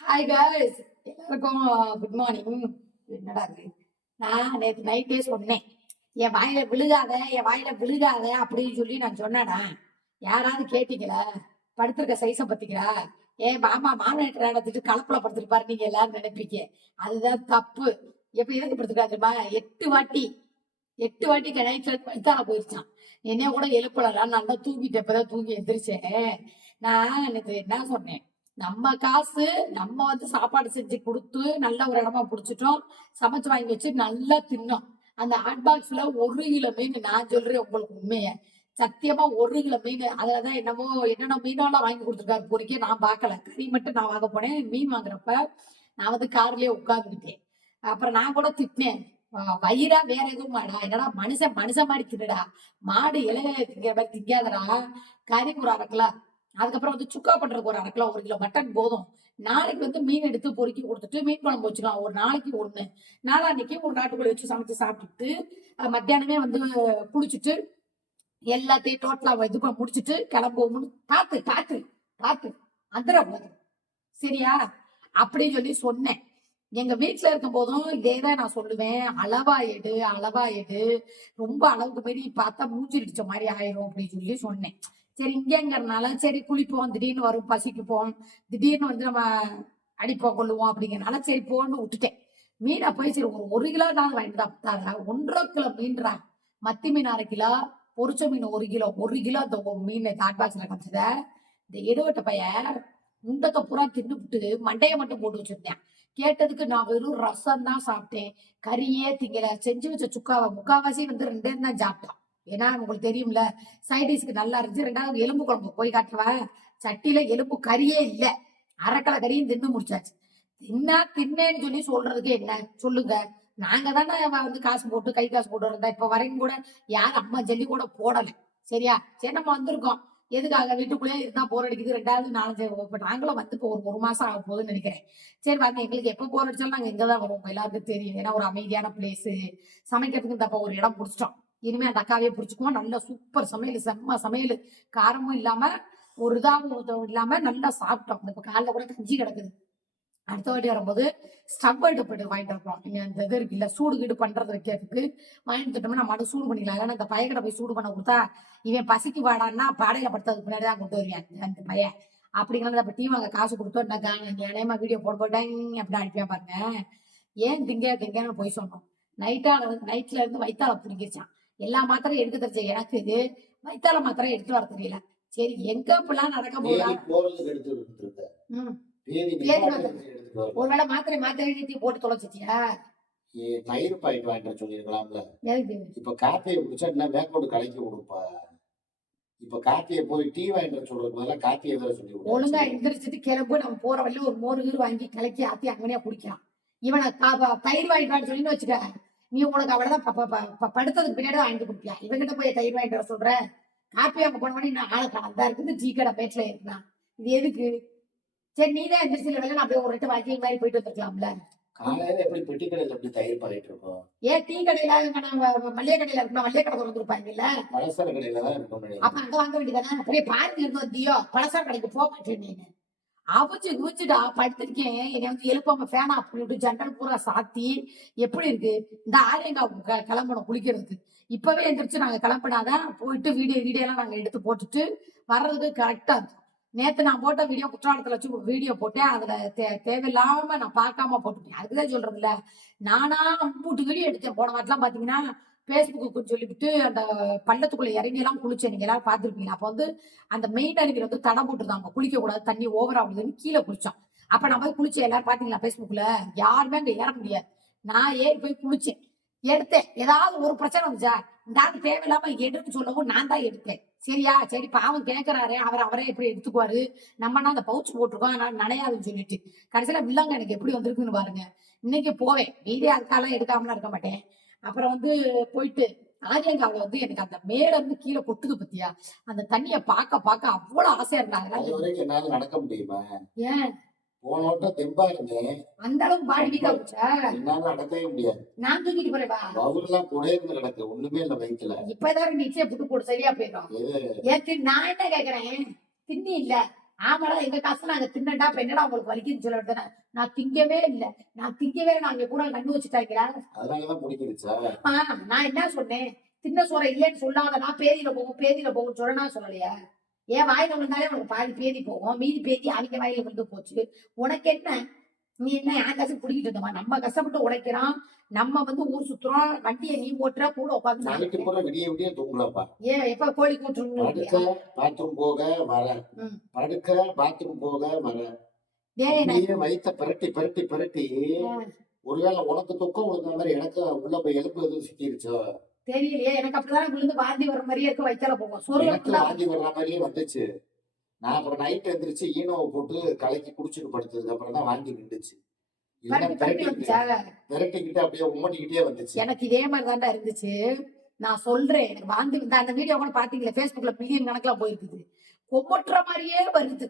Hi guys, எல்லாருக்கும் good morning. என்னடா இது? நான் நேற்று நைட்டே சொன்னேன், என் வாயில விழுகாத அப்படின்னு சொல்லி நான் சொன்னேனா? யாராவது கேட்டீங்களா? படுத்திருக்க சைஸை பத்திக்கிறா? ஏன் மாமா மாமனார் நடத்திட்டு கலப்புல படுத்திருப்பாரு நீங்க எல்லாரும் நினைப்பீங்க. அதுதான் தப்பு. எப்ப எதுக்கு படுத்திருக்கா தெரியுமா? 8 வாட்டி நைட்ல படுத்தால போயிருச்சான். என்னைய கூட எழுப்பலாம், நல்லா தூங்கிட்டு இப்பதான் தூங்கி எந்திரிச்சேன். நான் நேற்று என்ன சொன்னேன்? நம்ம காசு, நம்ம சாப்பாடு செஞ்சு கொடுத்து நல்ல ஒரு இடமா புடிச்சிட்டோம். சமைச்சு வாங்கி வச்சு நல்லா தின்னோம். அந்த ஹாட் பாக்ஸ்ல 1 கிலோ மீன், நான் சொல்றேன் உங்களுக்கு உண்மைய, சத்தியமா 1 கிலோ மீன். அதுலதான் என்னென்ன மீனெல்லாம் வாங்கி கொடுத்துருக்காரு பொறிக்க. நான் பார்க்கல, கறி மட்டும் நான் வாங்க போனேன். மீன் வாங்குறப்ப நான் கார்லயே உட்கார்ந்துக்கிட்டேன். அப்புறம் நான் கூட திட்டினேன், வயிறா வேற எதுவும் மாடா, என்னடா மனுஷன் மனுஷன் மாதிரி தின்னுடா, மாடு இலைய திங்கிற மாதிரி திங்காதடா. கறி ஒரு 1/2 கிலோ, அதுக்கப்புறம் சுக்கா பண்றதுக்கு ஒரு 1/2 கிலோ, 1 கிலோ மட்டன் போதும். நாளைக்கு மீன் எடுத்து பொறுக்கி கொடுத்துட்டு மீன் குழம்பு வச்சுக்கலாம், ஒரு நாளைக்கு ஒண்ணு. நாளான்னைக்கு ஒரு நாட்டுக்கோழி வச்சு சமைச்சு சாப்பிட்டுட்டு மத்தியானமே குளிச்சுட்டு எல்லாத்தையும் டோட்டலா இது முடிச்சுட்டு கிளம்புவோம்னு காத்து காத்து காத்து வந்துட போதும். சரியா? அப்படின்னு சொல்லி சொன்னேன். எங்க வீட்டுல இருக்கும் போதும் இதேதான் நான் சொல்லுவேன், அளவா எடு அளவா எடு, ரொம்ப அளவுக்கு மீறி பார்த்தா மூஞ்சிடிச்ச மாதிரி ஆயிரும் அப்படின்னு சொல்லி சொன்னேன். சரி, இங்கங்கிறதுனால சரி குளிப்போம், திடீர்னு வரும் பசிக்குப்போம், திடீர்னு நம்ம அடிப்போம் கொள்ளுவோம் அப்படிங்கிறனால சரி போன்னு விட்டுட்டேன். மீனை போய் சரி ஒரு 1 கிலோ நான் வாங்கிட்டு தான் பத்தாதா, 1.5 கிலோ மீன்றா. மத்தி மீன் 1/2 கிலோ, பொரிச்ச மீன் 1 கிலோ, 1 கிலோ அந்த மீன் தாட் பாக்ஸ்ல கிடைச்சத இந்த எடுவட்ட பையன் முண்டத்தை பூரா தின்னுபிட்டு மண்டையை மட்டும் போட்டு வச்சிருந்தேன். கேட்டதுக்கு நான் வெறும் ரசம் தான் சாப்பிட்டேன், கறியே திங்கல. செஞ்சு வச்ச சுக்காவை முக்காவாசி 2 தான் சாப்பிட்டான். ஏன்னா உங்களுக்கு தெரியும்ல, சைடிஸ்க்கு நல்லா இருந்துச்சு. 2வது எலும்பு குழம்பு போய் காட்டுவா, சட்டியில எலும்பு கறியே இல்ல, 1/2 கிலோ கறியும் தின்னு முடிச்சாச்சு. தின்னேன்னு சொல்லி சொல்றதுக்கு என்ன சொல்லுங்க? நாங்க தானே காசு போட்டு கை காசு போட்டு இருந்தா இப்ப வரைக்கும் கூட யாரும் அம்மா ஜல்லி கூட போடல. சரியா? சரி, நம்ம வந்திருக்கோம் எதுக்காக? வீட்டுக்குள்ளேயே இருந்தா போர் அடிக்குது. 2வது 4 இப்ப நாங்களும் இப்போ ஒரு மாசம் ஆக போகுதுன்னு நினைக்கிறேன். சரி வாங்க, எங்களுக்கு எப்ப போர் அடிச்சாலும் நாங்க இங்கதான் வருவோம், எல்லாருக்கும் தெரியும். ஏன்னா ஒரு அமைதியான பிளேஸ், சமைக்கிறதுக்கு தப்ப ஒரு இடம் பிடிச்சிட்டோம். இனிமே அந்த அக்காவே பிடிச்சிக்குவோம். நல்ல சூப்பர் சமையல், செம்ம சமையல், காரமும் இல்லாம ஒரு இதாகவும் இல்லாம நல்லா சாப்பிட்டோம். இப்ப காலைல கூட கஞ்சி கிடக்குது. அடுத்த வாட்டி வரும்போது ஸ்டவ் அடுப்பு வாங்கிட்டு வரப்போம். இந்த இது இருக்குல்ல, சூடு கீடு பண்றது வைக்கிறதுக்கு வாங்கிட்டு வந்துட்டோம்னா நம்ம சூடு பண்ணிக்கலாம். இல்லைன்னா இந்த பையன் போய் சூடு பண்ண கொடுத்தா இவன் பசிக்கு வாடான்னா பாடையில படுத்ததுக்கு பின்னாடி தான் கொண்டு வருவேன் அந்த பையன். அப்படிங்கிறத அப்ப டீ வாங்க காசு கொடுத்தோம், நியாயமா வீடியோ போட்டேன் அப்படின்னு அனுப்பியா பாருங்க. ஏன் திங்கன்னு போய் சொன்னோம். நைட்ல இருந்து வைத்தால பிடிங்கிருச்சான். எல்லா மாத்திரையும் எடுக்க தெரிஞ்ச எனக்கு வைத்தால மாத்திரை எடுத்து வர தெரியல. சரி, எங்க இப்பெல்லாம் நடக்க போதா? ஒருவேளை மாத்திரை நீத்தி போட்டு தொலைச்சிட்டியா? தயிர் பாக்கெட் வாங்கிட்டு சொல்லிருக்கலாம்ல. இப்ப காப்பியை குடிச்சா என்ன வேக்கோடு கலக்கி கொடுப்பா. இப்ப காப்பியை போய் டீ வாங்கிட்டு சொல்றது பதிலா காப்பியை வேற சொல்லி ஒழுங்கா எந்திரிச்சிட்டு கிளம்பு, நம்ம போற வழியில ஒரு மோர் கீர் வாங்கி கலக்கி ஆத்தி அங்கனையா குடிக்கலாம். இவனை தயிர் வாங்கிட்டு சொல்லின்னு வச்சுக்க, நீ உனக்கு அவ்வளவுதான் படுத்ததுக்கு பின்னாடி வாங்கிட்டு குடிப்பியா? இவங்கிட்ட போய் தயிர் வாங்கிட்டு வர சொல்ற? காப்பி அங்க போன உடனே நான் ஆளை காணா இருக்குது, டீ கடை பேச்சுல இருந்தான். இது எதுக்கு? சரி, நீதான் எந்திரிச்சு வேலை, நான் அப்படியே ஒரு 2 வாக்கிங் மாதிரி போயிட்டு வந்துருக்கலாம்ல. காலையில எப்படி பெட்டி கடையில எப்படி தயிர் பாக்கிட்டு இருக்கோம்? ஏன் டீ கடையில மல்லிகை கடையில இருக்கணும், மல்லிகை கடை திறந்துருப்பாங்கல்ல, பலசர கடையில தான் இருக்கும். அப்ப அங்க வாங்க வேண்டியதானே? அப்படியே பார்த்து இருந்து வந்தியோ, பலசர கடைக்கு போக மாட்டேன். நீங்க அவிச்சு குவிச்சுடா படுத்திருக்கேன். என்னை எழுப்பாம ஃபேனா அப்படின்ட்டு ஜன்னல் பூரா சாத்தி எப்படி இருக்கு? இந்த ஆரியங்கா கிளம்பணும் குளிக்கிறதுக்கு. இப்பவே எந்திரிச்சு நாங்க கிளம்பினாதான் போயிட்டு வீடியோ எல்லாம் நாங்க எடுத்து போட்டுட்டு வர்றதுக்கு கரெக்டா இருக்கும். நேத்து நான் போட்ட வீடியோ குற்றாலத்துல வச்சு வீடியோ போட்டேன். அதுல தேவையில்லாம நான் பார்க்காம போட்டுட்டேன். அதுக்குதான் சொல்றதுல, நானா அம்பூட்டு வீடியோ எடுத்தேன். போன வாட்டிலாம் பாத்தீங்கன்னா பேஸ்புக்கு சொல்லிவிட்டு அந்த பள்ளத்துக்குள்ள இறங்கி எல்லாம் குளிச்சேன். நீங்க எல்லாரும் பாத்துருப்பீங்க. அப்ப அந்த மெயின் அருவியில தடை போட்டுருந்தாங்க, குளிக்க கூடாது, தண்ணி ஓவர் ஆகுதுன்னு கீழே குளிச்சோம். அப்ப நான் போய் குளிச்சேன். எல்லாரும் பாத்தீங்களா பேஸ்புக்ல? யாருமே அங்க ஏற முடியாது. நான் ஏறி போய் குளிச்சேன், எடுத்தேன். ஏதாவது ஒரு பிரச்சனை வந்துச்சா? இந்த தேவையில்லாம எடுன்னு சொல்லவும் நான் தான் எடுத்தேன். சரியா? சரி, பாவம் கேட்கிறாரு, அவரே எப்படி எடுத்துக்குவாரு, நம்மனா அந்த பவுச் போட்டிருக்கோம் அதனால நனையாதுன்னு சொல்லிட்டு கடைசியில வில்லங்க எனக்கு எப்படி வந்திருக்குன்னு பாருங்க. இன்னைக்கு போவேன், வீடியோ அதுக்காலாம் எடுக்காமலாம் இருக்க மாட்டேன். அப்புறம் போயிட்டு ஆரியங்காவில எனக்கு அந்த மேல இருந்து கீழே கொட்டுது பத்தியா, அந்த தண்ணிய பார்க்க அவ்வளவு ஆசையா இருந்தாங்க. என்னால நடக்க முடியுமா? ஏன் போன வட்டம் தெம்பா இருந்தேன், அந்த அளவுக்கு பாடி வீக்கா போச்சா? என்னால நடக்கவே முடியாது. நான் தூக்கிட்டு போறேன். அவர்லாம் கூட இருந்து கிடக்கு, ஒண்ணுமே இல்ல வயிற்றுல. இப்பதான் நிச்சயம் புட்டு போட்டு சரியா போயிடும். ஏன் நான் என்ன கேக்குறேன், திண்ணி இல்ல ஆமாடா எங்க காசு நாங்க தின்னடா இப்ப என்னடா உங்களுக்கு வலிக்குன்னு சொல்ல வேண்டியது நான் திங்கவே இல்ல நாங்க கூட கண்டு வச்சுட்டாங்களா அதனாலதான் பிடிக்கிருச்சா? நான் என்ன சொன்னேன் தின்ன சோற இல்லைன்னு சொல்லாத நான் பேதியில போகும் சொல்லனா சொல்லலையா ஏன் வாயில விழுந்தாலே உனக்கு பாதி பேதி போகும் மீதி பேதி அவங்க வாயில விழுந்து போச்சு உனக்கு என்ன நீ என்ன என் காசு பிடிக்கிட்டு இருந்தோமா நம்ம கஷ்டப்பட்டு உழைக்கிறோம் நம்ம ஊர் சுத்துறோம் வண்டியை நீ ஓட்டுற கூட நைட்டு உட்காந்து பூரா விடிய விடிய தூங்கலப்பா. ஏன் எப்ப கோழி படுக்க கூட்டுறோம் பாத்ரூம் போக வர, ம். படுக்க பாத்ரூம் போக வர, டேய் நான் அப்படியே வயித்த பிரட்டி பிரட்டி பிரட்டி, ஒருவேளை உனக்கு துக்கம் விழுந்த மாதிரி எனக்கு உள்ள போய் எலும்பு எதுவும் சிக்கிருச்சோ? தெரியலையே எனக்கு அப்படிதான் விழுந்து வாந்தி வர மாதிரியே இருக்கு வயிற்றால போகும் சொருக எனக்கு வாந்தி வர்ற மாதிரியே வந்துச்சு. நான் அப்புறம் நைட் எந்திரிச்சு ஈனோவை போட்டு கலக்கி குடிச்சுட்டு படுத்ததுக்கு அப்புறம் தான் வாந்தி நின்றுச்சு. இல்லைன்னா விரட்டிக்கிட்டு அப்படியே உம்மட்டிக்கிட்டே வந்துச்சு. எனக்கு இதே மாதிரி தாண்டா இருந்துச்சு. நான் சொல்றேன் எனக்கு வாந்தி அந்த வீடியோ கூட பாத்தீங்களா Facebookல மில்லியன் கணக்குல போயிருக்குது. கொப்பற்ற மாதிரியே வருது.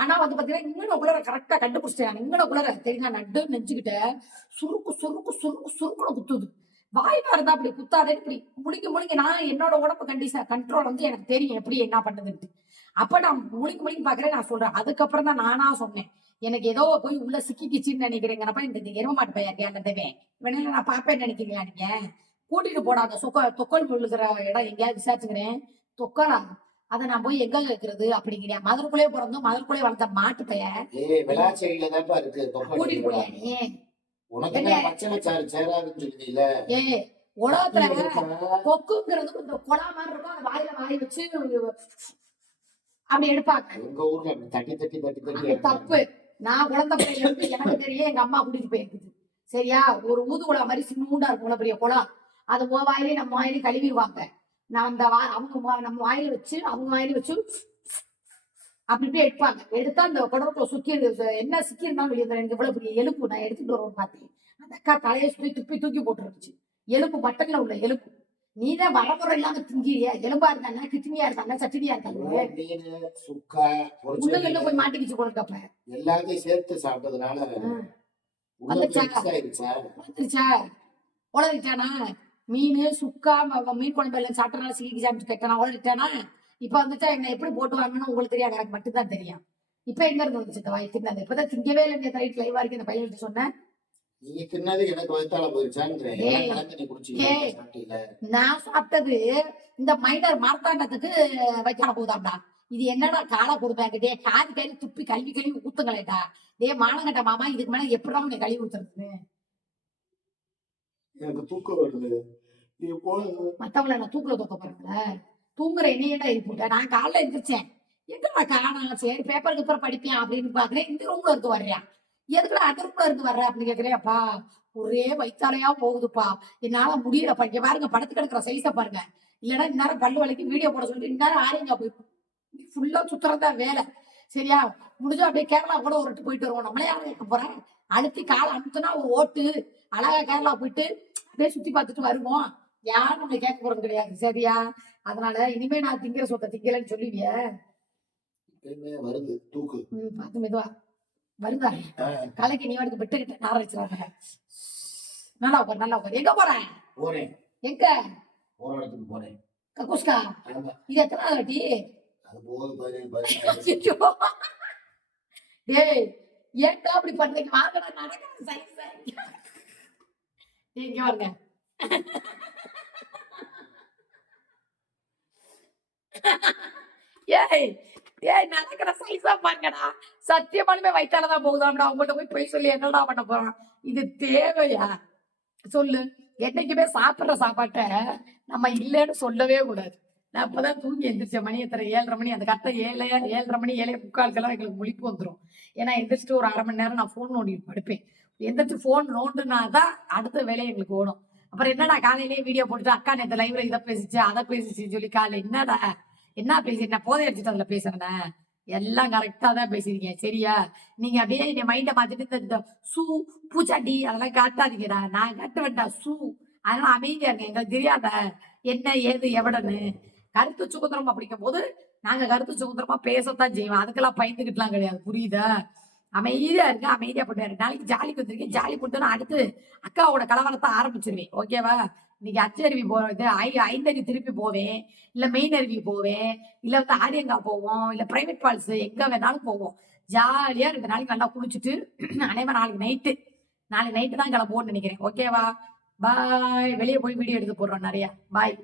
ஆனா பாத்தீங்கன்னா இங்கனக்குள்ள கரெக்டா கண்டுபிடிச்சிட்டேன். இங்கனக்குள்ள தெரியுமா நடு நெஞ்சுக்கிட்ட சுருக்கு சுருக்கு சுருக்கு சுருக்குன்னு குத்துது. வாய்ப்பா இருந்தா அப்படி குத்தாதே இப்படி முழுங்கி நான் என்னோட உடம்பு கண்ட்ரோல் எனக்கு தெரியும் எப்படி என்ன பண்ணுதுன்ட்டு. அப்ப நான் முழுங்கி பாக்குறேன் நான் சொல்றேன். அதுக்கப்புறம் தான் நானா சொன்னேன். எனக்கு ஏதோ போய் உள்ள சிக்கிக்கிச்சின்னு நினைக்கிறேங்கிறப்ப இந்த எரும மாட்டு பையன் இருக்கேன் அந்த தேவன் இவனையில நான் பாப்பேன்னு நினைக்கிறீங்களா நீங்க கூட்டிட்டு போட அந்த தொக்கல் விழுகிற இடம் எங்கேயாவது விசாரிச்சுக்கிறேன் தொக்கலா அதை நான் போய் எங்க வைக்கிறது அப்படிங்கிறேன் மதுரைக்குள்ளே பிறந்தோம் மதுரைக்குள்ளே வளர்ந்த மாட்டு பையன் கூட்டிட்டு போயா நீ உலகத்துல கொக்குங்கிறது இந்த கொலா மாதிரி இருக்கும் அந்த வாய் வச்சு அப்படி எடுப்பாங்க தப்பு நான் குழந்தை பிள்ளைல இருந்து எனக்கு தெரியும் எங்க அம்மா கூட்டிட்டு போயிருக்குது சரியா ஒரு ஊதுகுழா மாதிரி சின்னூண்டா இருக்கும் பெரிய குளம் அது வாயிலே நம்ம வாயிலே கழுவிடுவாங்க நான் அந்த அவங்க நம்ம வாயில வச்சு அவங்க வாயில வச்சு அப்படி போய் எடுப்பாங்க எடுத்தா அந்த குடத்தை சுத்தி என்ன சிக்கி இருந்தாலும் வெளியே எனக்கு இவ்வளவு பெரிய எலும்பு நான் எடுத்துட்டு வருவோம் பார்த்தேன் அந்த அக்கா தலையை சுத்தி தூக்கி போட்டுருந்துச்சு எலும்பு மட்டன்ல உள்ள எலும்பு நீதான் வரமுறை இல்லாம திங்கிறியா எலும்பா இருந்தாங்க கிட்னியா இருந்தாங்க சட்டினியா இருக்காங்க போய் மாட்டிக்கிச்சு கொடுக்கப்ப எல்லாத்தையும் சேர்த்து சாப்பிட்டதுனால வந்துருச்சா உளறிட்டானா மீன் சுக்கா மீன் குழம்பு எல்லாம் சாப்பிட்டனால சிக்கி சாப்பிட்டு கேட்டானா உளறிட்டானா இப்ப வந்துச்சா என்ன எப்படி போட்டு வாங்கன்னு உங்களுக்கு தெரியாது எனக்கு மட்டும்தான் தெரியும் இப்ப எங்க இருந்து வந்துச்சு இந்த வாய் தின்னது இப்பதான் திங்கவே இல்லை இந்த ரைட் லைவா இருக்கு இந்த பையன் சொன்னேன் நீங்க தின்னது எனக்கு வயித்தால போயிருச்சான்னு நான் சாப்பிட்டது இந்த மைனர் மார்த்தாண்டத்துக்கு வைக்கால போதாம்டா இது என்னடா காலை கொடுப்பாங்க டே காது கழுவி துப்பி கழுவி ஊத்துங்களேடா டே மானங்கட்ட மாமா இதுக்கு மேல எப்படிதான் உன்னை கழுவி ஊத்துறது எனக்கு தூக்கம் வருது மத்தவங்கள நான் தூக்குல தூக்க போறேன்ல தூங்குற என்னையடா இருப்பூட்ட நான் காலைல எந்திரிச்சேன் எங்கடா காணோம் சரி பேப்பருக்கு அப்புறம் படிப்பேன் அப்படின்னு பாக்குறேன் இந்த ரூம்ல இருந்து வர்றேன் எதுக்குடா அந்த ரூம்ல இருந்து வர்ற அப்படின்னு கேக்குறேன்ப்பா ஒரே வயிற்றாலையா போகுதுப்பா என்னால முடியல படிக்க பாருங்க படத்து கிடக்குற சைஸ பாருங்க இல்லைன்னா இந்நேரம் பல்லு வலிக்கு வீடியோ போட சொல்லிட்டு இந்நேரம் ஆரேங்க போய் ஃபுல்லா சுத்துறதா வேலை சரியா முடிஞ்சா அப்படியே கேரளா கூட ஒரு போயிட்டு வருவோம் நம்மளே யாரும் கேட்க போறேன் அழுத்தி காலை அமுத்துனா ஒரு ஓட்டு அழகா கேரளா போயிட்டு அப்படியே சுத்தி பார்த்துட்டு வருவோம் யாரும் நம்மளை கேட்க போறது கிடையாது சரியா அதனால இனிமே நான் திங்கிற சொத்தை திங்கலன்னு சொல்லுவிய வருது தூக்கு பார்த்து மெதுவா வருதா கலைக்கு நீ வாட்டுக்கு விட்டுக்கிட்ட நார வச்சுறாங்க நல்லா உட்கார் எங்க போறேன் எங்க போறேன் கக்கூஸ்கா இது எத்தனை வாட்டி டேய் ஏன்டா அப்படி பண்றீங்க வாங்க நான் நடக்கிறேன் சைஸ் இங்க வாங்க ஏய் நடக்கிற சைஸா பாருங்கடா சத்தியமானுமே வயிற்றாலதான் போகுதாம்டா அவங்கள்ட்ட போய் சொல்லி என்னடா பண்ண போறான் இது தேவையா சொல்லு என்னைக்குமே சாப்பிடுற சாப்பாட்டை நம்ம இல்லைன்னு சொல்லவே கூடாது நான் இப்பதான் தூங்கி எந்திரிச்சேன் மணி எத்தனை 7:30 மணி அந்த கரெக்டா 7:30 மணி 7:45 எங்களுக்கு முழிப்பு வந்துடும் ஏன்னா எந்திரிச்சிட்டு ஒரு 1/2 மணி நேரம் நான் போன் நோண்டிட்டு படுப்பேன் எந்திரிச்சு போன் நோண்டுனாதான் அடுத்த வேலையை எங்களுக்கு ஓடும் அப்புறம் என்னடா காலையிலேயே வீடியோ போட்டுட்டு அக்கா நேற்று லைவ்ல இதை பேசிச்சு அதை பேசிச்சுன்னு சொல்லி காலையில என்னடா என்ன பேசி நான் போதை அடிச்சுட்டு அதுல பேசுறேன் எல்லாம் கரெக்டா தான் பேசுறீங்க சரியா நீங்க அப்படியே என் மைண்ட மாத்திட்டு இந்த சூ பூச்சாண்டி அதெல்லாம் காட்டாதீங்கடா நான் கட்ட வேண்டாம் சூ அதெல்லாம் அமைதியா இருக்கேன் எங்களுக்கு தெரியாத என்ன ஏது எவடன்னு கருத்து சுதந்திரம் அப்படிங்கும் போது நாங்க கருத்து சுதந்திரமா பேசத்தான் செய்வோம் அதுக்கெல்லாம் பயந்துகிட்டுலாம் கிடையாது புரியுதா அமைதியா இருக்கு அமைதியா பண்ணுவாரு நாளைக்கு ஜாலிக்கு வந்திருக்கேன் ஜாலி போட்டு அடுத்து அக்காவோட கலவரத்தை ஆரம்பிச்சிருவேன் ஓகேவா இன்னைக்கு அச்சருவி போறது, ஐந்தருவி திருப்பி போவேன், இல்ல மெயின் அருவி போவேன், இல்ல வந்து ஆரியங்கா போவோம், இல்ல பிரைவேட் ஃபால்ஸ் எங்க வேணாலும் போவோம். ஜாலியா 2 நாளைக்கு நல்லா குளிச்சுட்டு அனைவரும் நாளைக்கு நைட்டு தான் கிளம்புவோம்னு நினைக்கிறேன். ஓகேவா? பாய். வெளியே போய் வீடியோ எடுத்து போடுறோம் நிறைய. பாய்.